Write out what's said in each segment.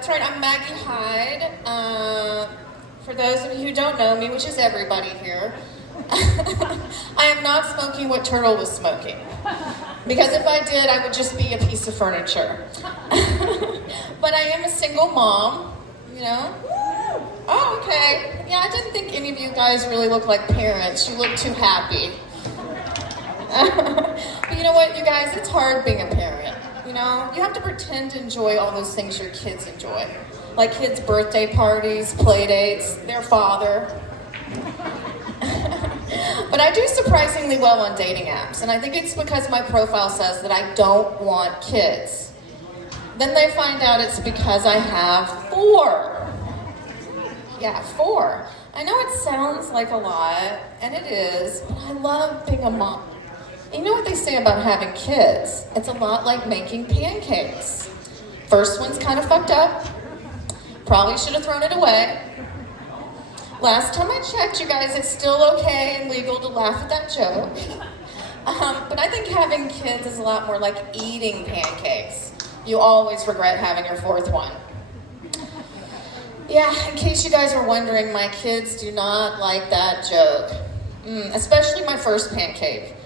That's right, I'm Maggie Hyde. For those of you who don't know me, which is everybody here, I am not smoking what Turtle was smoking. Because if I did, I would just be a piece of furniture. But I am a single mom, you know? Oh, okay. Yeah, I didn't think any of you guys really look like parents. You look too happy. But you know what, you guys? It's hard being a parent. You know, you have to pretend to enjoy all those things your kids enjoy. Like kids' birthday parties, play dates, their father. But I do surprisingly well on dating apps, and I think it's because my profile says that I don't want kids. Then they find out it's because I have 4. Yeah, 4. I know it sounds like a lot, and it is, but I love being a mom. You know what they say about having kids? It's a lot like making pancakes. First one's kind of fucked up. Probably should have thrown it away. Last time I checked, you guys, it's still okay and legal to laugh at that joke. But I think having kids is a lot more like eating pancakes. You always regret having your 4th one. Yeah, in case you guys were wondering, my kids do not like that joke. Especially my first pancake.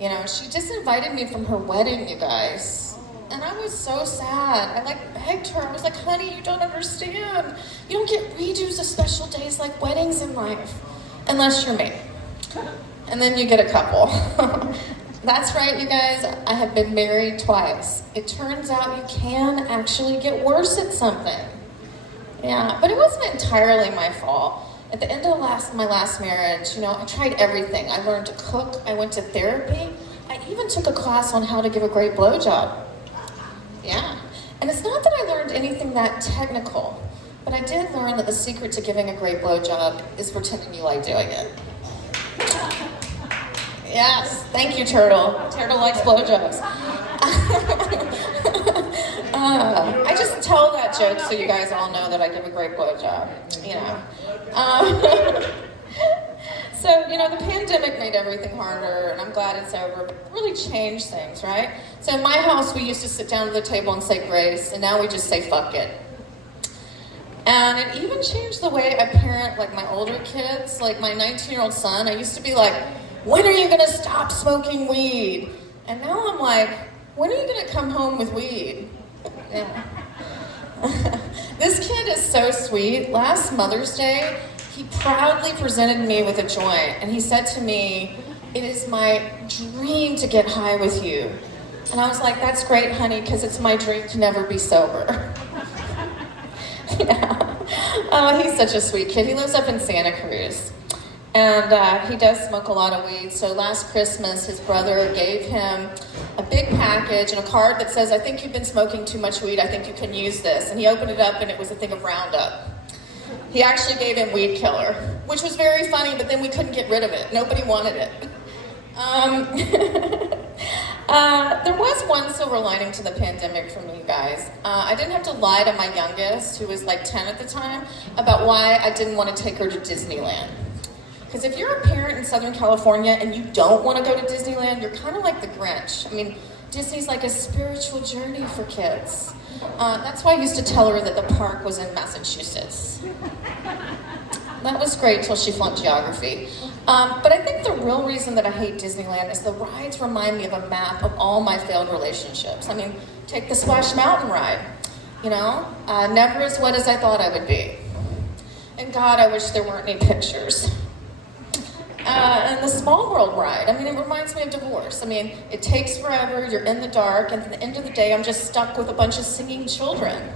You know, she just invited me from her wedding, you guys. And I was so sad. I begged her. I was like, honey, you don't understand. You don't get redos of special days like weddings in life. Unless you're me. And then you get a couple. That's right, you guys. I have been married twice. It turns out you can actually get worse at something. Yeah, but it wasn't entirely my fault. At the end of my last marriage, you know, I tried everything. I learned to cook, I went to therapy, I even took a class on how to give a great blowjob. Yeah, and it's not that I learned anything that technical, but I did learn that the secret to giving a great blowjob is pretending you like doing it. Yes, thank you, Turtle. Turtle likes blowjobs. I just tell that joke so you guys all know that I give a great blowjob, you know. So, you know, the pandemic made everything harder, and I'm glad it's over, but it really changed things, right? So in my house, we used to sit down at the table and say grace, and now we just say fuck it. And it even changed the way I parent, like, my older kids. Like, my 19-year-old son, I used to be like, when are you gonna stop smoking weed? And now I'm like, when are you gonna come home with weed? Yeah. This kid is so sweet. Last Mother's Day, he proudly presented me with a joint, and he said to me, it is my dream to get high with you. And I was like, that's great, honey, because it's my dream to never be sober. Yeah. Oh, he's such a sweet kid. He lives up in Santa Cruz. And he does smoke a lot of weed. So last Christmas, his brother gave him a big package and a card that says, I think you've been smoking too much weed. I think you can use this. And he opened it up, and it was a thing of Roundup. He actually gave him Weed Killer, which was very funny, but then we couldn't get rid of it. Nobody wanted it. There was one silver lining to the pandemic for me, you guys. I didn't have to lie to my youngest, who was like 10 at the time, about why I didn't want to take her to Disneyland. Because if you're a parent in Southern California and you don't want to go to Disneyland, you're kind of like the Grinch. I mean, Disney's like a spiritual journey for kids. That's why I used to tell her that the park was in Massachusetts. That was great till she flunked geography. But I think the real reason that I hate Disneyland is the rides remind me of a map of all my failed relationships. I mean, take the Splash Mountain ride. You know, never as wet as I thought I would be. And God, I wish there weren't any pictures. And the Small World ride, I mean, it reminds me of divorce. I mean, it takes forever, you're in the dark, and at the end of the day, I'm just stuck with a bunch of singing children.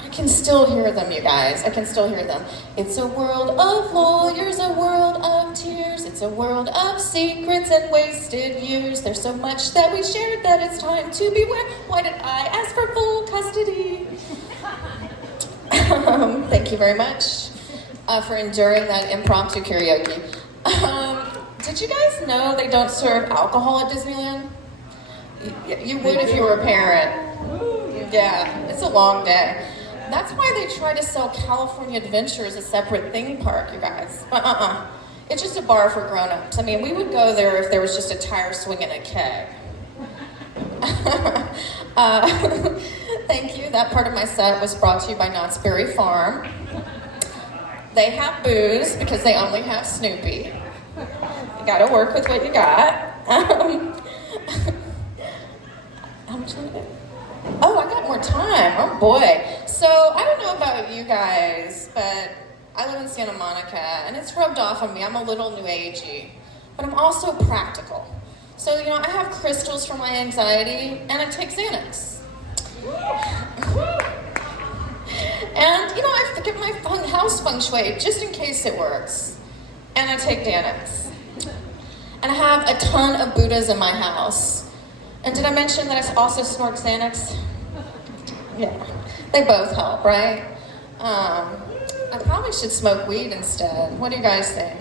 I can still hear them, you guys. I can still hear them. It's a world of lawyers, a world of tears. It's a world of secrets and wasted years. There's so much that we shared that it's time to beware. Why did I ask for full custody? Thank you very much for enduring that impromptu karaoke. Did you guys know they don't serve alcohol at Disneyland? You would if you were a parent. Yeah, it's a long day. That's why they try to sell California Adventure as a separate theme park, you guys. It's just a bar for grown-ups. I mean, we would go there if there was just a tire swing and a keg. Thank you. That part of my set was brought to you by Knott's Berry Farm. They have booze because they only have Snoopy. You gotta work with what you got. How much time do I get? Oh, I got more time. Oh boy. So I don't know about you guys, but I live in Santa Monica and it's rubbed off on me. I'm a little new agey, but I'm also practical. So, I have crystals for my anxiety and I take Xanax. And, I have to get my house feng shui just in case it works. And I take Xanax. And I have a ton of Buddhas in my house. And did I mention that I also snort Xanax? Yeah, they both help, right? I probably should smoke weed instead. What do you guys think?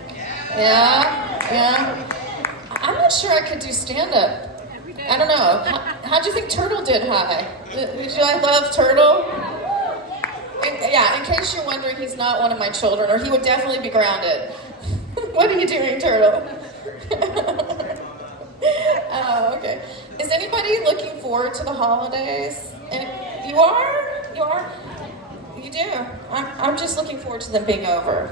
Yeah? I'm not sure I could do stand-up. I don't know. How'd you think Turtle did high? Did you love Turtle? In case you're wondering, he's not one of my children, or he would definitely be grounded. What are you doing, Turtle? Oh, okay. Is anybody looking forward to the holidays? You are? You are? You do? I'm just looking forward to them being over.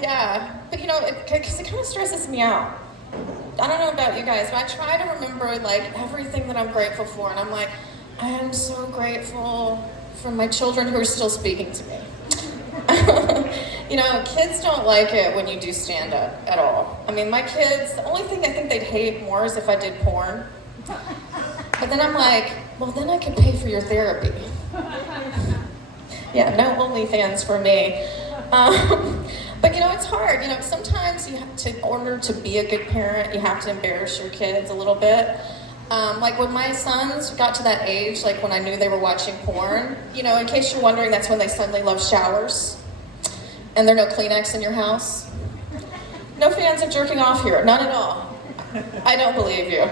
Yeah. But because it kind of stresses me out. I don't know about you guys, but I try to remember everything that I'm grateful for, and I'm like, I am so grateful for my children who are still speaking to me. Kids don't like it when you do stand-up at all. I mean, my kids, the only thing I think they'd hate more is if I did porn. But then I'm like, well, then I could pay for your therapy. Yeah, no OnlyFans for me. But it's hard. Sometimes in order to be a good parent, you have to embarrass your kids a little bit. When my sons got to that age, when I knew they were watching porn, in case you're wondering, that's when they suddenly love showers. And there are no Kleenex in your house. No fans of jerking off here, none at all. I don't believe you.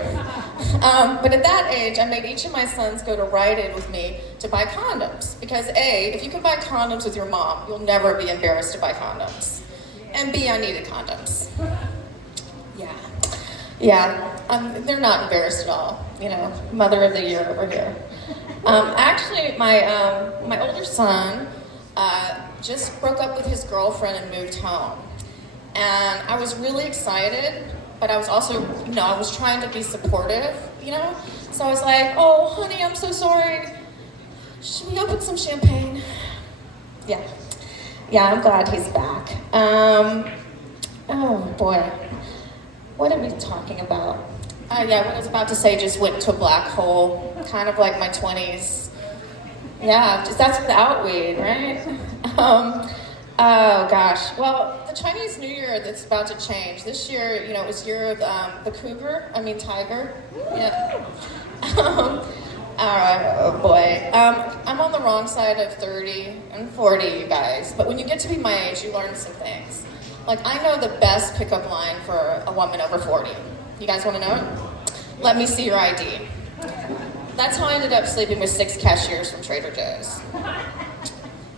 But at that age, I made each of my sons go to Rite Aid with me to buy condoms. Because A, if you can buy condoms with your mom, you'll never be embarrassed to buy condoms. And B, I needed condoms. Yeah, they're not embarrassed at all. Mother of the year over here. Actually, my older son just broke up with his girlfriend and moved home. And I was really excited, but I was also, I was trying to be supportive, So I was like, oh, honey, I'm so sorry. Should we open some champagne? Yeah, I'm glad he's back. Oh, boy. What are we talking about? What I was about to say just went into a black hole, kind of like my 20s. Yeah, that's without weed, right? Oh gosh. Well, the Chinese New Year that's about to change. This year, it was year of the tiger. Yeah. Oh boy. I'm on the wrong side of 30 and 40, you guys. But when you get to be my age, you learn some things. I know the best pickup line for a woman over 40. You guys want to know it? Let me see your ID. That's how I ended up sleeping with 6 cashiers from Trader Joe's.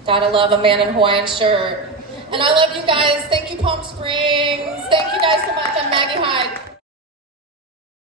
Gotta love a man in a Hawaiian shirt. And I love you guys. Thank you, Palm Springs. Thank you guys so much. I'm Maggie Hyde.